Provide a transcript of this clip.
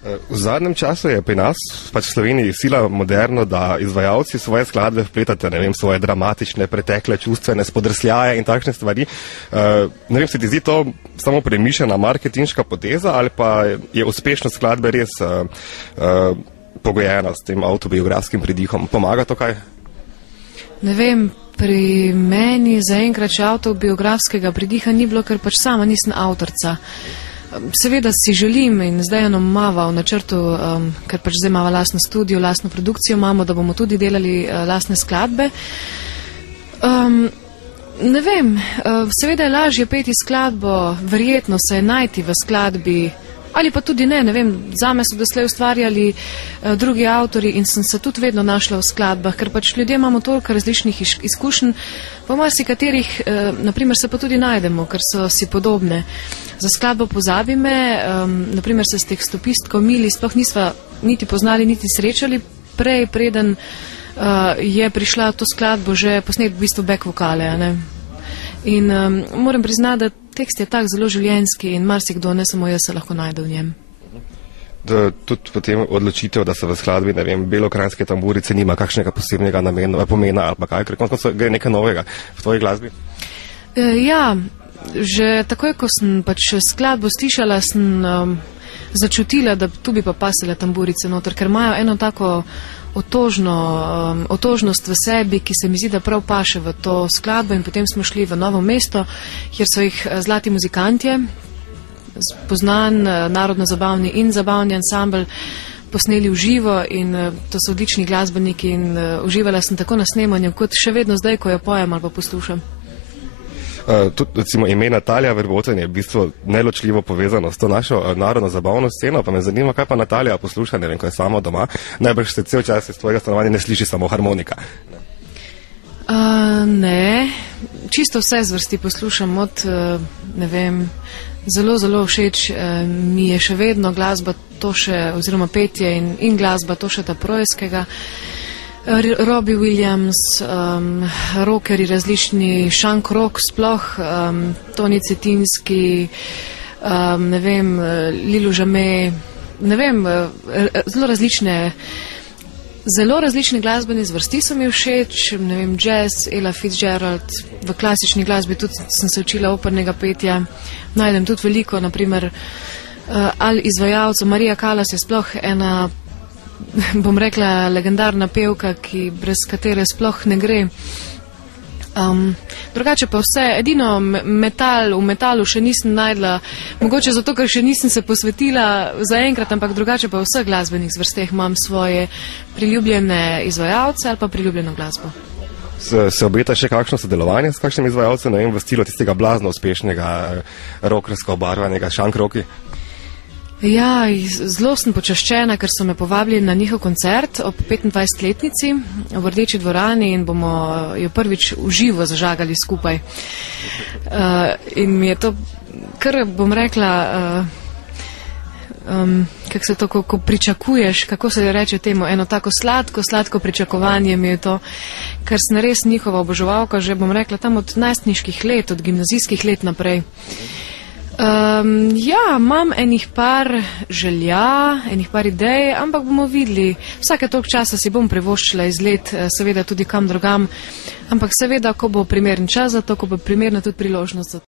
V zadnjem času je pri nas, pač v Sloveniji, sila moderno, da izvajalci svoje skladbe vpletate, ne vem, svoje dramatične, pretekle, čustvene spodrsljaje in takšne stvari. Ne vem, se ti zdi to samo premišljena marketinška poteza ali pa je uspešnost skladbe res pogojena s tem avtobiografskim pridihom? Pomaga to kaj? Ne vem, pri meni zaenkrat še avtobiografskega pridiha ni bilo, ker pač sama nisem avtorica. Seveda si želim in zdaj eno mava v načrtu, ker pač zdaj imamo lastno studio, lastno produkcijo imamo, da bomo tudi delali lastne skladbe. Ne vem, seveda je lažje peti skladbo, verjetno se je najti v skladbi, ali pa tudi ne vem, zame so doslej ustvarjali drugi avtori in sem se tudi vedno našla v skladbah, ker pač ljudje imamo toliko različnih izkušenj, v marsikaterih, naprimer, se pa tudi najdemo, ker so si podobne. Za skladbo Pozabi me, naprimer, se s tekstopistko Mili sploh nisva niti poznali, niti srečali, preden je prišla to skladbo že posnet v bistvu back vokale, ne. In moram priznati, da tekst je tak zelo življenjski in marsikdo, ne samo jaz, se lahko najde v njem. Tudi potem odločitev, da se v skladbi, ne vem, Belokranjske tamburice nima kakšnega posebnega pomena ali pa kaj, ker končno gre nekaj novega v tvoji glasbi? Ja, že takoj, ko sem pač skladbo slišala, sem začutila, da tu bi pa pasale tamburice noter, ker imajo eno tako otožnost v sebi, ki se mi zdi, da prav paše v to skladbo, in potem smo šli v Novo mesto, kjer so jih Zlati muzikantje, poznan narodno-zabavni in zabavni ansambel, posneli v živo in to so odlični glasbeniki in uživala sem tako na snemanju, kot še vedno zdaj, ko jo pojem ali pa poslušam. Tudi recimo ime Natalija Verboten je v bistvu neločljivo povezano s to našo narodno-zabavno sceno, pa me zanima, kaj pa Natalija posluša, ne vem, ko je sama doma, najbrž se cel čas iz tvojega stanovanja ne sliši samo harmonika. Ne, čisto vse zvrsti poslušam od, ne vem, zelo všeč mi je še vedno glasba Toše, oziroma petje in glasba Tošeta Projskega, Robbie Williams, rockeri različni, Shank Rock sploh, Toni Cetinski, ne vem, Lilu Žame, ne vem, zelo različne glasbene zvrsti so mi všeč, ne vem, jazz, Ella Fitzgerald, v klasični glasbi tudi sem se učila opernega petja, najdem tudi veliko, naprimer, ali izvajalcev, Marija Kalas je sploh ena, bom rekla, legendarna pevka, brez katere sploh ne gre. Drugače pa vse, edino v metalu še nisem najdla, mogoče zato, ker še nisem se posvetila zaenkrat, ampak drugače pa v vseh glasbenih zvrsteh imam svoje priljubljene izvajalce ali pa priljubljeno glasbo. Se obeta še kakšno sodelovanje s kakšnim izvajalcem, ne vem, v stilu tistega blazno uspešnega rockersko obarvanega Shank Rocki? Ja, zelo sem počaščena, ker so me povabili na njihov koncert ob 25-letnici v Rdeči dvorani in bomo jo prvič v živo zažagali skupaj. In mi je to, kar bom rekla, kako se to, ko pričakuješ, kako se reče temu, eno tako sladko pričakovanje mi je to, ker sem res njihova oboževalka, že bom rekla tam od najstniških let, od gimnazijskih let naprej. Ja, imam enih par želja, enih par idej, ampak bomo videli. Vsake toliko časa si bom privoščila izlet, seveda tudi kam drugam, ampak seveda, ko bo primeren čas za to, ko bo primerna tudi priložnost za to.